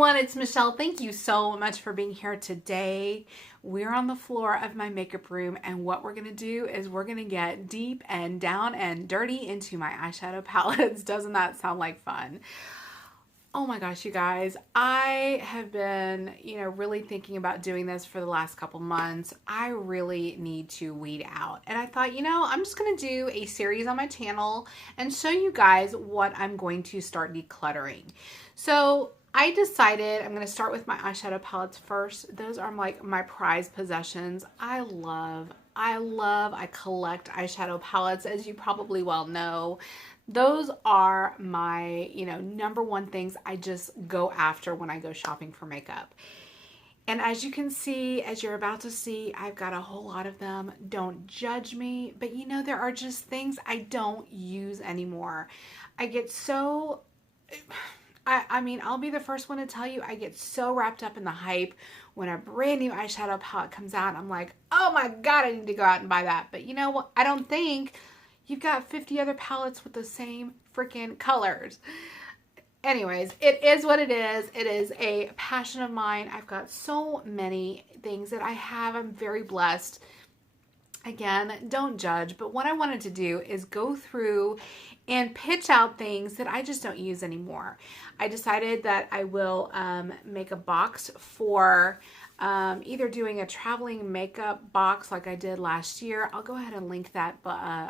everyone, it's Michelle. Thank you so much for being here today. We're on the floor of my makeup room, and what we're gonna do is we're gonna get deep and down and dirty into my eyeshadow palettes. Doesn't that sound like fun? Oh my gosh, you guys, I have been, really thinking about doing this for the last couple months. I really need to weed out. And I thought, I'm just going to do a series on my channel and show you guys what I'm going to start decluttering. So I decided I'm going to start with my eyeshadow palettes first. Those are like my prized possessions. I collect eyeshadow palettes, as you probably well know. Those are my, number one things I just go after when I go shopping for makeup. And as you can see, as you're about to see, I've got a whole lot of them. Don't judge me, but there are just things I don't use anymore. I get so, I'll be the first one to tell you, I get so wrapped up in the hype when a brand new eyeshadow palette comes out. I'm like, oh my God, I need to go out and buy that. But you know what? I don't think you've got 50 other palettes with the same freaking colors. Anyways, it is what it is. It is a passion of mine. I've got so many things that I have. I'm very blessed. Again, don't judge, but what I wanted to do is go through and pitch out things that I just don't use anymore. I decided that I will make a box for either doing a traveling makeup box like I did last year. I'll go ahead and link that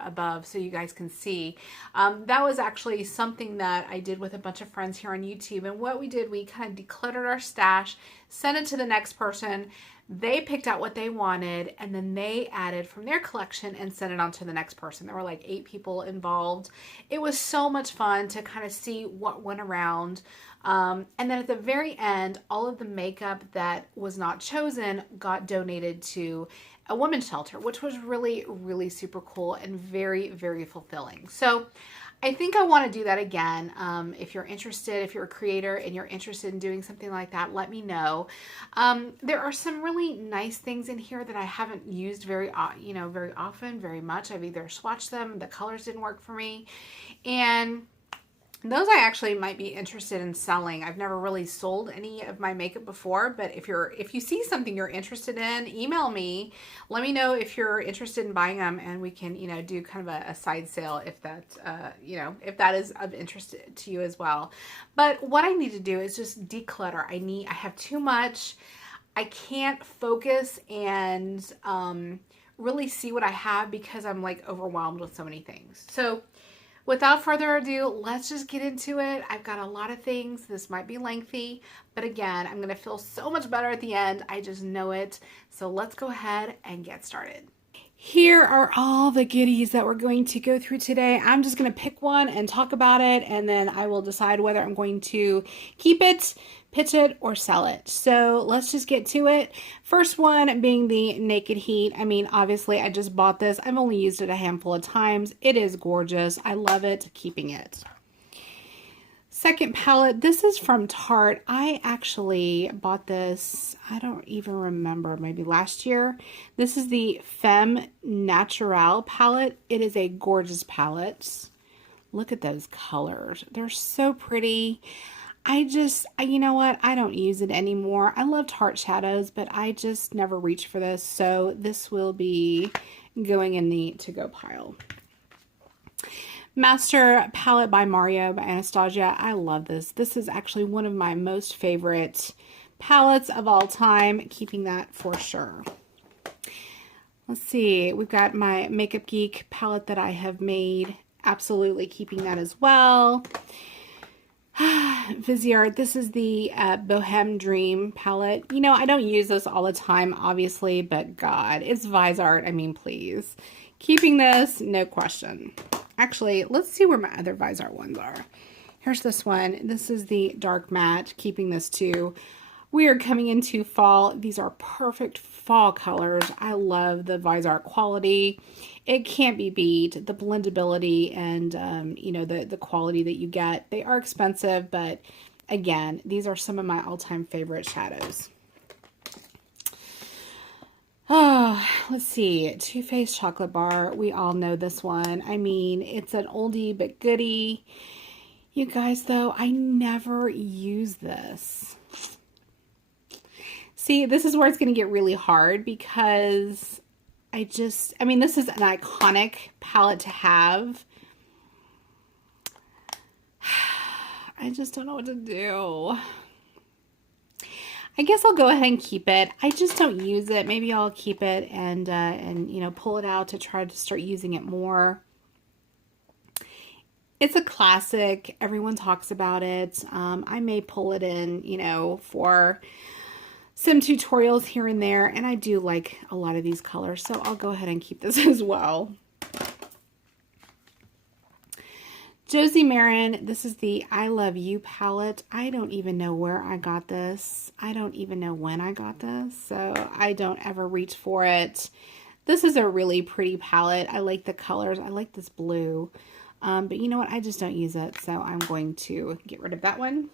above so you guys can see. That was actually something that I did with a bunch of friends here on YouTube. And what we did, we kind of decluttered our stash, sent it to the next person. They picked out what they wanted, and then they added from their collection and sent it on to the next person. There were like 8 people involved. It was so much fun to kind of see what went around. And then at the very end, all of the makeup that was not chosen got donated to a women's shelter, which was really, really super cool and very, very fulfilling. So I think I want to do that again. If you're interested, if you're a creator and you're interested in doing something like that, let me know. There are some really nice things in here that I haven't used very often, very much. I've either swatched them, the colors didn't work for me, and those I actually might be interested in selling. I've never really sold any of my makeup before, but if you see something you're interested in, email me. Let me know if you're interested in buying them, and we can, do kind of a side sale if that, if that is of interest to you as well. But what I need to do is just declutter. I have too much. I can't focus and really see what I have because I'm like overwhelmed with so many things. So without further ado, let's just get into it. I've got a lot of things. This might be lengthy, but again, I'm going to feel so much better at the end. I just know it. So let's go ahead and get started. Here are all the goodies that we're going to go through today. I'm just going to pick one and talk about it, and then I will decide whether I'm going to keep it, pitch it, or sell it. So let's just get to it. First one being the Naked Heat. Obviously I just bought this. I've only used it a handful of times. It is gorgeous. I love it. Keeping it. Second palette, this is from Tarte. I actually bought this, I don't even remember, maybe last year. This is the Femme Naturelle palette. It is a gorgeous palette. Look at those colors. They're so pretty. You know what? I don't use it anymore. I love Tarte shadows, but I just never reach for this. So this will be going in the to-go pile. Master Palette by Mario by Anastasia. I love this. This is actually one of my most favorite palettes of all time. Keeping that for sure. Let's see. We've got my Makeup Geek palette that I have made. Absolutely keeping that as well. Viseart. This is the Boheme Dream palette. I don't use this all the time, obviously, but God, it's Viseart. Please. Keeping this, no question. Actually, let's see where my other Viseart ones are. Here's this one. This is the Dark Matte. Keeping this too. We are coming into fall. These are perfect fall colors. I love the Viseart quality. It can't be beat. The blendability and, the quality that you get. They are expensive, but again, these are some of my all-time favorite shadows. Oh, let's see. Too Faced Chocolate Bar. We all know this one. It's an oldie but goodie. You guys, though, I never use this. See, this is where it's going to get really hard because I mean, this is an iconic palette to have. I just don't know what to do. I guess I'll go ahead and keep it. I just don't use it. Maybe I'll keep it and you know, pull it out to try to start using it more. It's a classic. Everyone talks about it. I may pull it in, you know, for some tutorials here and there. And I do like a lot of these colors, so I'll go ahead and keep this as well. Josie Marin, this is the I Love You palette. I don't even know where I got this. I don't even know when I got this, so I don't ever reach for it. This is a really pretty palette. I like the colors. I like this blue. But you know what? I just don't use it, so I'm going to get rid of that one.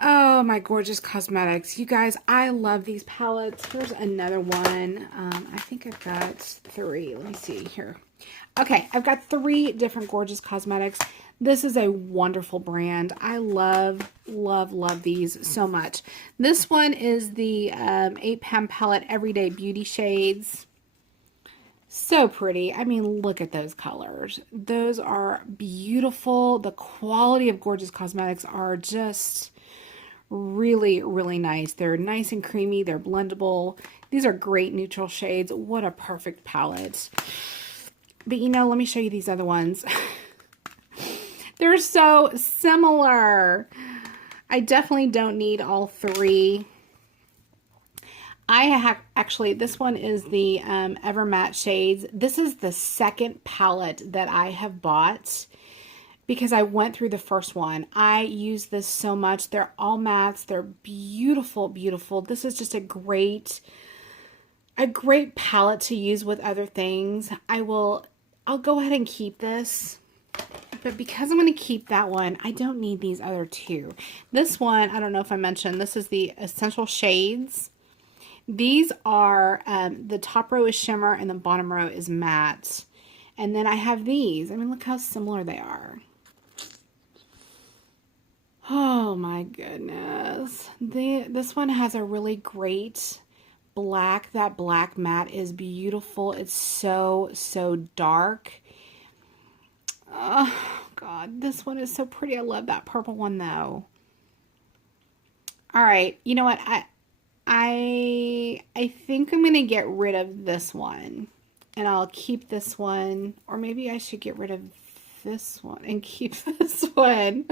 Oh, my Gorgeous Cosmetics. You guys, I love these palettes. Here's another one. I think I've got 3. Let me see here. Okay, I've got 3 different Gorgeous Cosmetics. This is a wonderful brand. I love, love, love these so much. This one is the 8-pan palette Everyday Beauty Shades. So pretty. I mean, look at those colors. Those are beautiful. The quality of Gorgeous Cosmetics are just really, really nice. They're nice and creamy. They're blendable. These are great neutral shades. What a perfect palette. But you know, let me show you these other ones. They're so similar. I definitely don't need all 3. I have actually, this one is the Ever Matte Shades. This is the second palette that I have bought because I went through the first one. I use this so much. They're all mattes. They're beautiful, beautiful. This is just a great palette to use with other things. I'll go ahead and keep this. But because I'm going to keep that one, I don't need these other 2. This one, I don't know if I mentioned, this is the Essential Shades. These are, the top row is shimmer and the bottom row is matte. And then I have these. I mean, look how similar they are. Oh my goodness. This one has a really great black. That black matte is beautiful. It's so, so dark. Oh God, this one is so pretty. I love that purple one though. All right, you know what? I think I'm going to get rid of this one and I'll keep this one, or maybe I should get rid of this one and keep this one.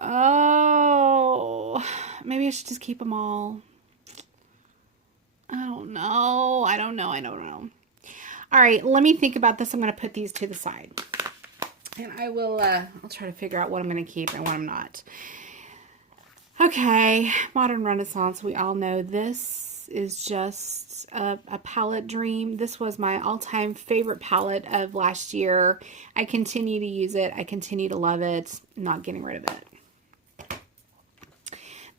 Oh, maybe I should just keep them all. I don't know. I don't know. All right, let me think about this. I'm going to put these to the side and I'll try to figure out what I'm going to keep and what I'm not. Okay, Modern Renaissance, we all know this is just a palette dream. This was my all-time favorite palette of last year. I continue to use it. I continue to love it. Not getting rid of it.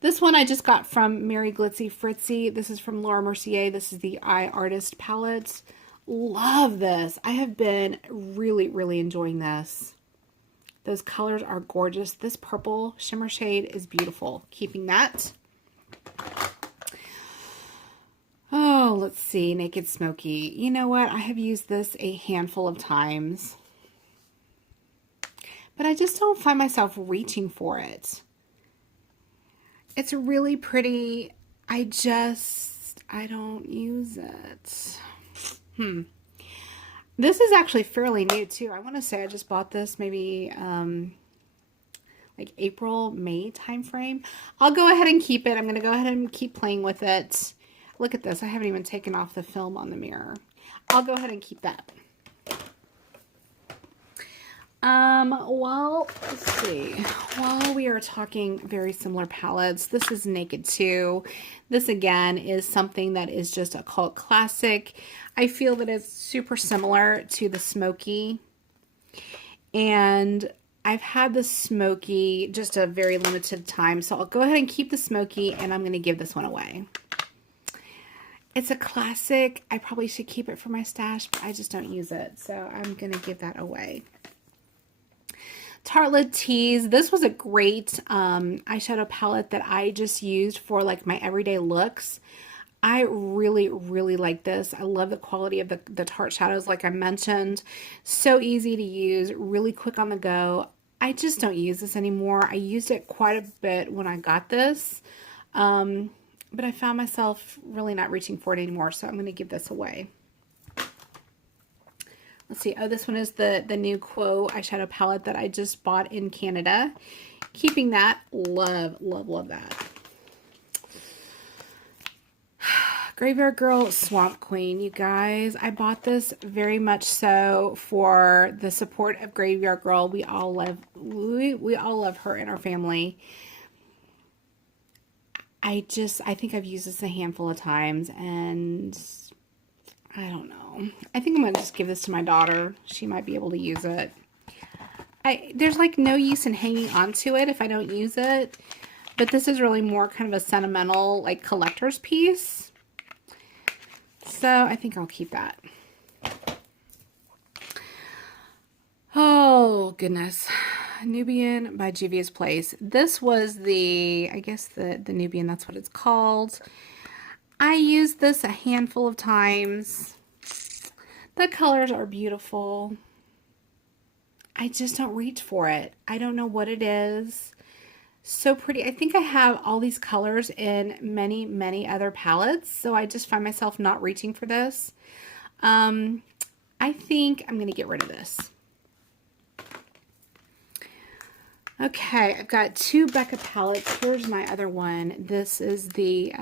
This one I just got from Mary Glitzy Fritzy. This is from Laura Mercier. This is the Eye Artist palette. Love this. I have been really, really enjoying this. Those colors are gorgeous. This purple shimmer shade is beautiful. Keeping that. Oh, let's see. Naked Smokey. You know what? I have used this a handful of times. But I just don't find myself reaching for it. It's really pretty. I don't use it. This is actually fairly new too. I want to say I just bought this maybe like April, May time frame. I'll go ahead and keep it. I'm going to go ahead and keep playing with it. Look at this. I haven't even taken off the film on the mirror. I'll go ahead and keep that. Well, let's see. While we are talking very similar palettes, this is Naked 2. This again is something that is just a cult classic. I feel that it's super similar to the Smokey. And I've had the Smokey just a very limited time. So I'll go ahead and keep the Smokey and I'm going to give this one away. It's a classic. I probably should keep it for my stash, but I just don't use it. So I'm going to give that away. Tartelette Tease. This was a great eyeshadow palette that I just used for like my everyday looks. I really, really like this. I love the quality of the Tarte shadows, like I mentioned. So easy to use, really quick on the go. I just don't use this anymore. I used it quite a bit when I got this, but I found myself really not reaching for it anymore, so I'm going to give this away. Let's see. Oh, this one is the new Quo eyeshadow palette that I just bought in Canada. Keeping that. Love, love, love that. Graveyard Girl Swamp Queen, you guys. I bought this very much so for the support of Graveyard Girl. We all love her in our family. I think I've used this a handful of times, and I don't know. I think I'm going to just give this to my daughter. She might be able to use it. There's like no use in hanging onto it if I don't use it, but this is really more kind of a sentimental, like, collector's piece. So I think I'll keep that. Oh, goodness. Nubian by Juvia's Place. This was I guess the Nubian, that's what it's called. I used this a handful of times. The colors are beautiful. I just don't reach for it. I don't know what it is. So pretty. I think I have all these colors in many, many other palettes, so I just find myself not reaching for this. I think I'm going to get rid of this. Okay, I've got two Becca palettes. Here's my other one. This is the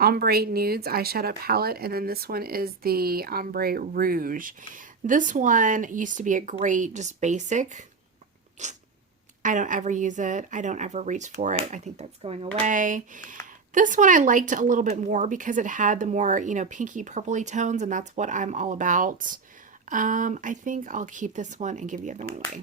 Ombre Nudes eyeshadow palette, and then this one is the Ombre Rouge. This one used to be a great, just basic. I don't ever use it. I don't ever reach for it. I think that's going away. This one I liked a little bit more because it had the more, you know, pinky purpley tones, and that's what I'm all about. I think I'll keep this one and give the other one away.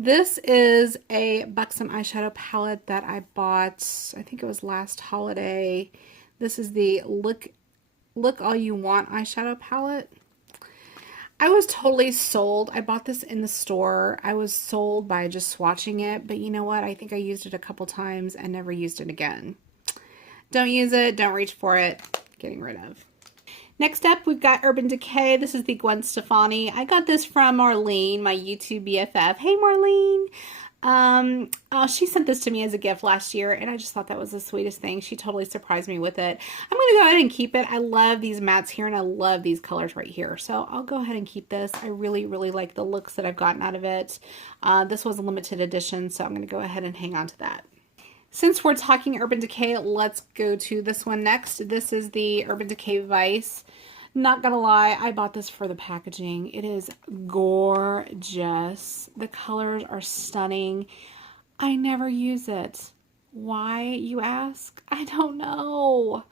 This is a Buxom eyeshadow palette that I bought, I think it was last holiday. This is the Look All You Want eyeshadow palette. I was totally sold. I bought this in the store. I was sold by just swatching it, but you know what? I think I used it a couple times and never used it again. Don't use it. Don't reach for it. Getting rid of. Next up, we've got Urban Decay. This is the Gwen Stefani. I got this from Marlene, my YouTube BFF. Hey, Marlene. She sent this to me as a gift last year, and I just thought that was the sweetest thing. She totally surprised me with it. I'm going to go ahead and keep it. I love these mattes here, and I love these colors right here. So I'll go ahead and keep this. I really, really like the looks that I've gotten out of it. This was a limited edition, so I'm going to go ahead and hang on to that. Since we're talking Urban Decay, let's go to this one next. This is the Urban Decay Vice. Not gonna lie, I bought this for the packaging. It is gorgeous. The colors are stunning. I never use it. Why, you ask? I don't know.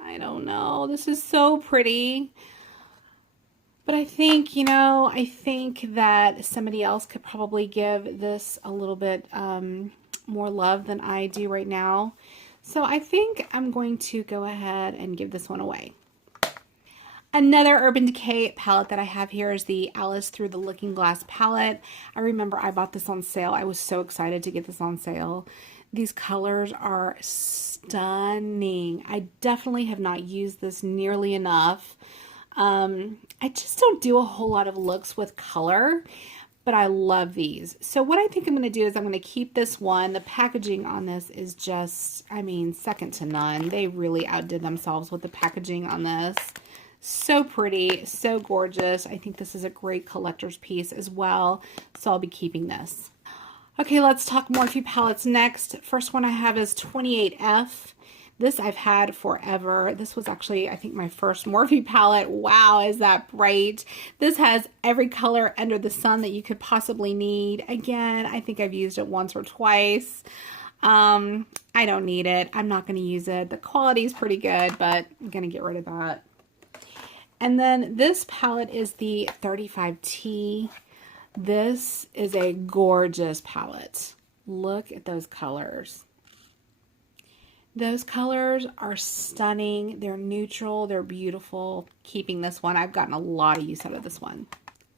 I don't know. This is so pretty. But I think, you know, I think that somebody else could probably give this a little bit more love than I do right now. So I think I'm going to go ahead and give this one away. Another Urban Decay palette that I have here is the Alice Through the Looking Glass palette. I remember I bought this on sale. I was so excited to get this on sale. These colors are stunning. I definitely have not used this nearly enough. I just don't do a whole lot of looks with color, but I love these. So what I think I'm going to do is I'm going to keep this one. The packaging on this is just, I mean, second to none. They really outdid themselves with the packaging on this. So pretty, so gorgeous. I think this is a great collector's piece as well, so I'll be keeping this. Okay, let's talk Morphe palettes next. First one I have is 28F. This I've had forever. This was actually, I think, my first Morphe palette. Wow, is that bright. This has every color under the sun that you could possibly need. Again, I think I've used it once or twice. I don't need it. I'm not going to use it. The quality is pretty good, but I'm going to get rid of that. And then this palette is the 35T. This is a gorgeous palette. Look at those colors. Those colors are stunning. They're neutral. They're beautiful. Keeping this one. I've gotten a lot of use out of this one.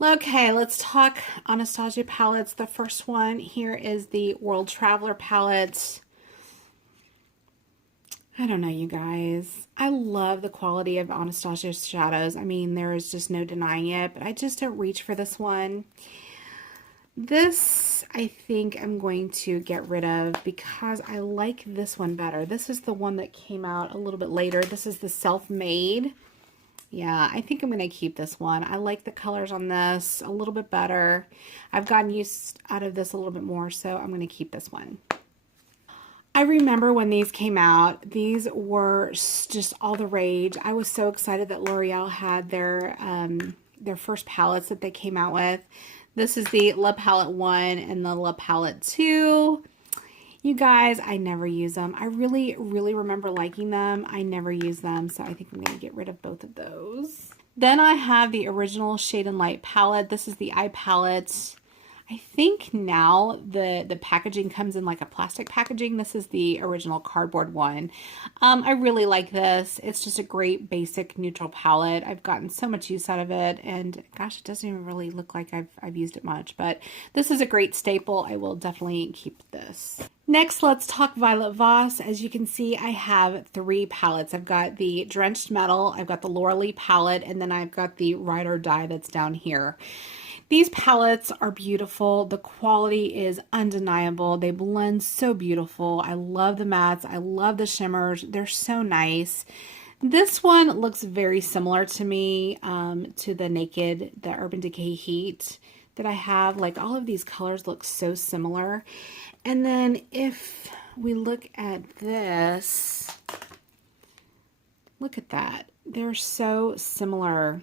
Okay, let's talk Anastasia palettes. The first one here is the World Traveler palette. I don't know, you guys. I love the quality of Anastasia's shadows. I mean, there is just no denying it, but I just don't reach for this one. This, I think I'm going to get rid of because I like this one better. This is the one that came out a little bit later. This is the Self-Made. Yeah, I think I'm going to keep this one. I like the colors on this a little bit better. I've gotten used out of this a little bit more, so I'm going to keep this one. I remember when these came out, these were just all the rage. I was so excited that L'Oreal had their first palettes that they came out with. This is the La Palette 1 and the La Palette 2. You guys, I never use them. I really, really remember liking them. I never use them, so I think I'm going to get rid of both of those. Then I have the original Shade and Light palette. This is the eye palette. I think now the packaging comes in like a plastic packaging. This is the original cardboard one. I really like this. It's just a great basic neutral palette. I've gotten so much use out of it, and gosh, it doesn't even really look like I've used it much, but this is a great staple. I will definitely keep this. Next, let's talk Violet Voss. As you can see, I have 3 palettes. I've got the Drenched Metal, I've got the Laura Lee palette, and then I've got the Ride or Die that's down here. These palettes are beautiful. The quality is undeniable. They blend so beautiful. I love the mattes. I love the shimmers. They're so nice. This one looks very similar to me, to the Urban Decay Heat that I have. Like, all of these colors look so similar. And then if we look at this, look at that. They're so similar.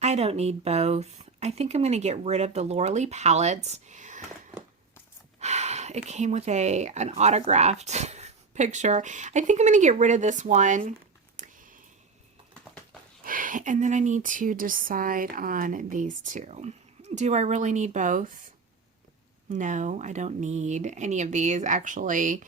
I don't need both. I think I'm going to get rid of the Laura Lee palettes. It came with an autographed picture. I think I'm going to get rid of this one. And then I need to decide on these two. Do I really need both? No, I don't need any of these, actually.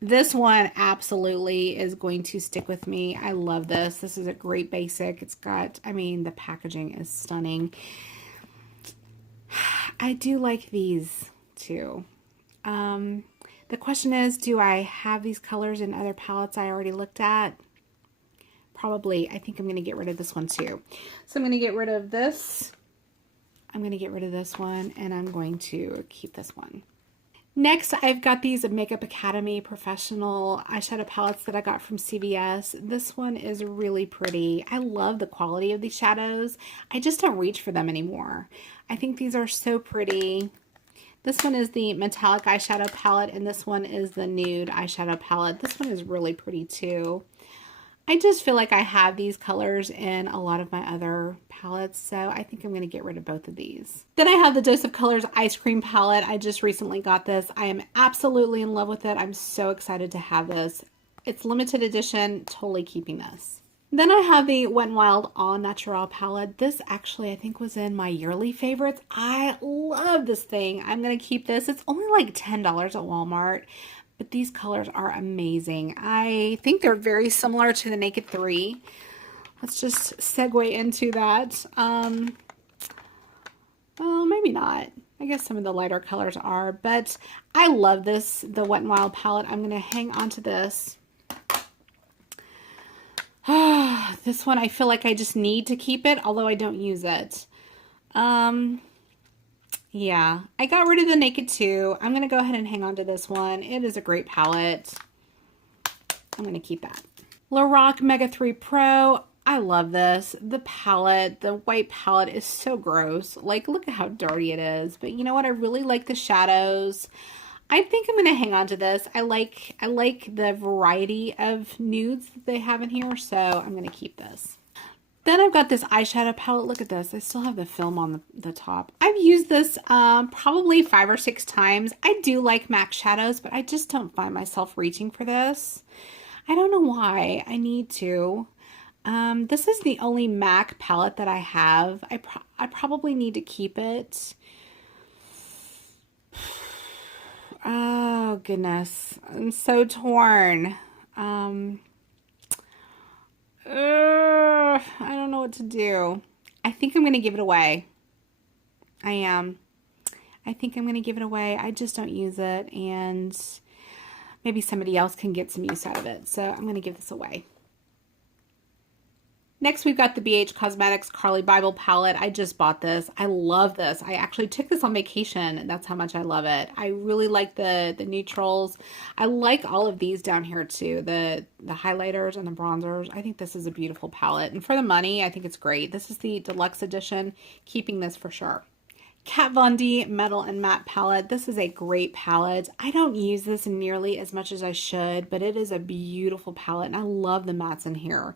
This one absolutely is going to stick with me. I love this. This is a great basic. It's got, I mean, the packaging is stunning. I do like these too. The question is, do I have these colors in other palettes I already looked at? Probably. I think I'm going to get rid of this one too. So I'm going to get rid of this. I'm going to get rid of this one, and I'm going to keep this one. Next, I've got these Makeup Academy Professional eyeshadow palettes that I got from CVS. This one is really pretty. I love the quality of these shadows. I just don't reach for them anymore. I think these are so pretty. This one is the Metallic Eyeshadow Palette, and this one is the Nude Eyeshadow Palette. This one is really pretty too. I just feel like I have these colors in a lot of my other palettes, so I think I'm going to get rid of both of these. Then I have the Dose of Colors Ice Cream Palette. I just recently got this. I am absolutely in love with it. I'm so excited to have this. It's limited edition, totally keeping this. Then I have the Wet n Wild All Natural palette. This actually I think was in my yearly favorites. I love this thing. I'm going to keep this. It's only like $10 at Walmart. But these colors are amazing. I think they're very similar to the Naked 3. Let's just segue into that. Well, maybe not. I guess some of the lighter colors are. But I love this, the Wet n Wild palette. I'm going to hang on to this. This one, I feel like I just need to keep it, although I don't use it. Yeah, I got rid of the Naked 2. I'm going to go ahead and hang on to this one. It is a great palette. I'm going to keep that. Lorac Mega 3 Pro. I love this. The palette, the white palette is so gross. Like, look at how dirty it is. But you know what? I really like the shadows. I think I'm going to hang on to this. I like the variety of nudes that they have in here, so I'm going to keep this. Then I've got this eyeshadow palette. Look at this. I still have the film on the top. I've used this probably 5 or 6 times. I do like MAC shadows, but I just don't find myself reaching for this. I don't know why. I need to. This is the only MAC palette that I have. I probably need to keep it. Oh, goodness. I'm so torn. I don't know what to do. I think I'm going to give it away. I am. I think I'm going to give it away. I just don't use it, and maybe somebody else can get some use out of it. So I'm going to give this away. Next, we've got the BH Cosmetics Carli Bybel palette. I just bought this. I love this. I actually took this on vacation. That's how much I love it. I really like the neutrals. I like all of these down here too. The highlighters and the bronzers. I think this is a beautiful palette. And for the money, I think it's great. This is the deluxe edition. Keeping this for sure. Kat Von D Metal and Matte palette. This is a great palette. I don't use this nearly as much as I should, but it is a beautiful palette, and I love the mattes in here.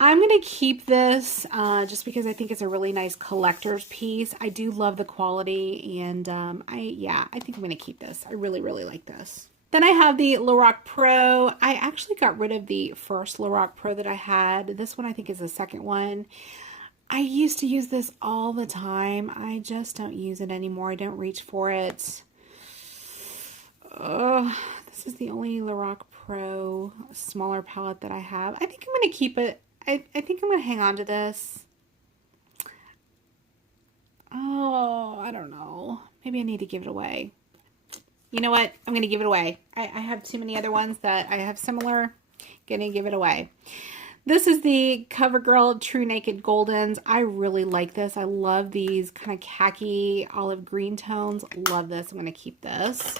I'm going to keep this just because I think it's a really nice collector's piece. I do love the quality, and I think I'm going to keep this. I really, really like this. Then I have the Lorac Pro. I actually got rid of the first Lorac Pro that I had. This one I think is the second one. I used to use this all the time. I just don't use it anymore. I don't reach for it. This is the only Lorac Pro smaller palette that I have. I think I'm going to keep it. I think I'm going to hang on to this. Oh, I don't know. Maybe I need to give it away. You know what? I'm going to give it away. I have too many other ones that I have similar. Going to give it away. This is the CoverGirl True Naked Goldens. I really like this. I love these kind of khaki olive green tones. Love this. I'm going to keep this.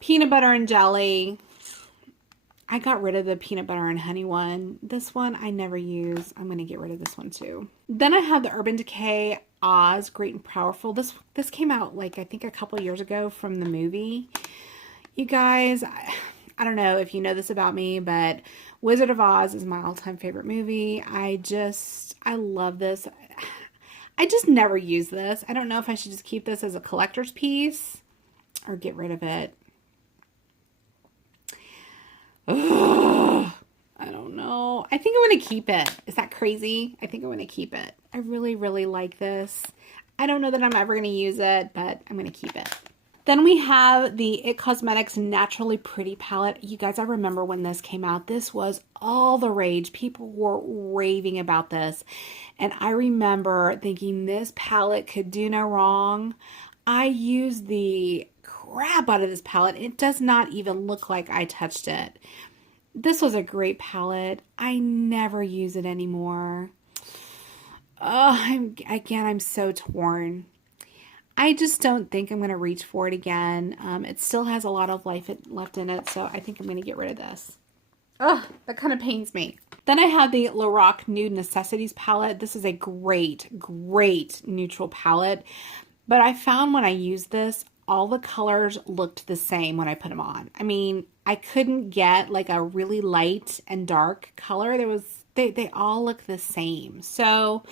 Peanut Butter and Jelly. I got rid of the peanut butter and honey one. This one I never use. I'm going to get rid of this one too. Then I have the Urban Decay Oz Great and Powerful. This came out like I think a couple years ago from the movie. You guys, I don't know if you know this about me, but Wizard of Oz is my all-time favorite movie. I love this. I just never use this. I don't know if I should just keep this as a collector's piece or get rid of it. Ugh, I don't know. I think I'm going to keep it. Is that crazy? I think I'm going to keep it. I really, really like this. I don't know that I'm ever going to use it, but I'm going to keep it. Then we have the IT Cosmetics Naturally Pretty palette. You guys, I remember when this came out. This was all the rage. People were raving about this. And I remember thinking this palette could do no wrong. I used the crap out of this palette. It does not even look like I touched it. This was a great palette. I never use it anymore. Oh, I'm so torn. I just don't think I'm going to reach for it again. It still has a lot of life left in it, so I think I'm going to get rid of this. Ugh, that kind of pains me. Then I have the Lorac Nude Necessities palette. This is a great, great neutral palette. But I found when I used this, all the colors looked the same when I put them on. I mean, I couldn't get like a really light and dark color. They all look the same. So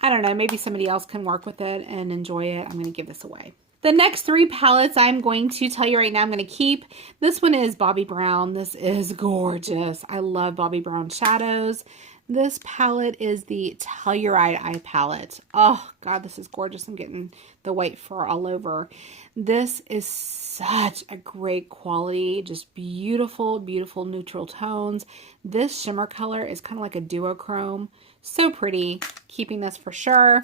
I don't know, maybe somebody else can work with it and enjoy it. I'm going to give this away. The next three palettes I'm going to tell you right now I'm going to keep. This one is Bobbi Brown. This is gorgeous. I love Bobbi Brown shadows. This palette is the Telluride Eye palette. Oh, God, this is gorgeous. I'm getting the white fur all over. This is such a great quality. Just beautiful, beautiful neutral tones. This shimmer color is kind of like a duochrome. So pretty. Keeping this for sure.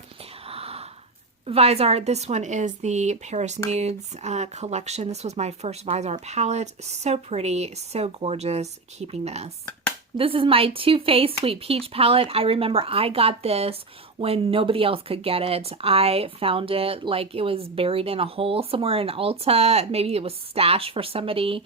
Viseart. This one is the Paris Nudes collection. This was my first Viseart palette. So pretty. So gorgeous. Keeping this. This is my Too Faced Sweet Peach palette. I remember I got this when nobody else could get it. I found it like it was buried in a hole somewhere in Ulta. Maybe it was stashed for somebody.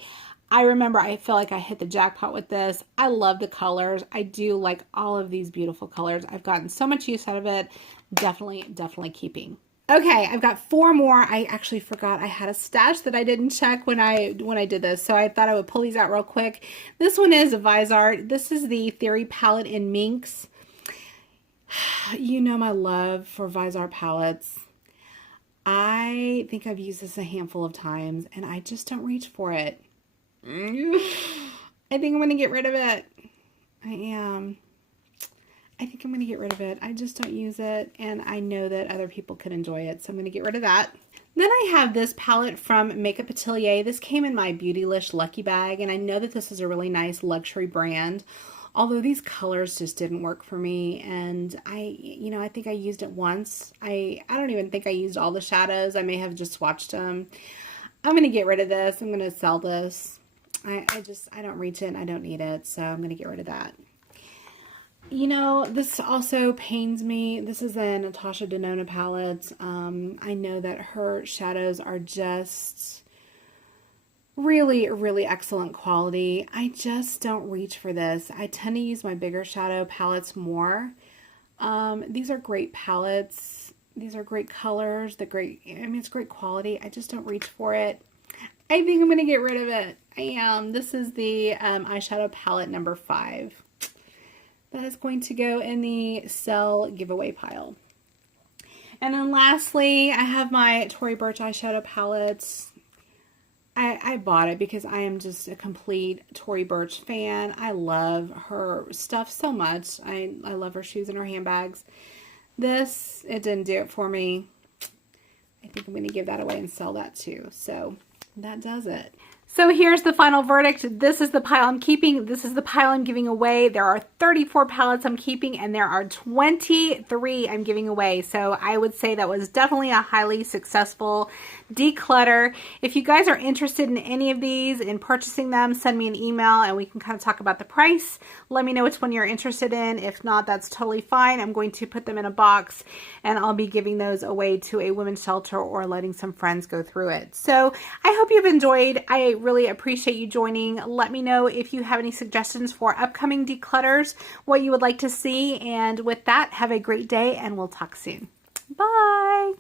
I remember I feel like I hit the jackpot with this. I love the colors. I do like all of these beautiful colors. I've gotten so much use out of it. Definitely, definitely keeping. Okay, I've got four more. I actually forgot I had a stash that I didn't check when I did this, so I thought I would pull these out real quick. This one is a Viseart. This is the Theory palette in Minx. You know my love for Viseart palettes. I think I've used this a handful of times, and I just don't reach for it. I think I'm going to get rid of it. I am. I think I'm going to get rid of it. I just don't use it, and I know that other people could enjoy it, so I'm going to get rid of that. Then I have this palette from Makeup Atelier. This came in my Beautylish Lucky Bag, and I know that this is a really nice luxury brand. Although these colors just didn't work for me, and I think I used it once. I don't even think I used all the shadows. I may have just swatched them. I'm going to get rid of this. I'm going to sell this. I don't reach it and I don't need it, so I'm going to get rid of that. You know, this also pains me. This is a Natasha Denona palette. I know that her shadows are just really, really excellent quality. I just don't reach for this. I tend to use my bigger shadow palettes more. These are great palettes. These are great colors. It's great quality. I just don't reach for it. I think I'm going to get rid of it. I am. This is the eyeshadow palette number 5. That is going to go in the sell giveaway pile. And then lastly, I have my Tory Burch eyeshadow palette. I bought it because I am just a complete Tory Burch fan. I love her stuff so much. I love her shoes and her handbags. This, it didn't do it for me. I think I'm going to give that away and sell that too. So that does it. So here's the final verdict. This is the pile I'm keeping. This is the pile I'm giving away. There are 34 palettes I'm keeping and there are 23 I'm giving away. So I would say that was definitely a highly successful declutter. If you guys are interested in any of these, in purchasing them, send me an email and we can kind of talk about the price. Let me know which one you're interested in. If not, that's totally fine. I'm going to put them in a box and I'll be giving those away to a women's shelter or letting some friends go through it. So I hope you've enjoyed. I really appreciate you joining. Let me know if you have any suggestions for upcoming declutters, what you would like to see. And with that, have a great day and we'll talk soon. Bye.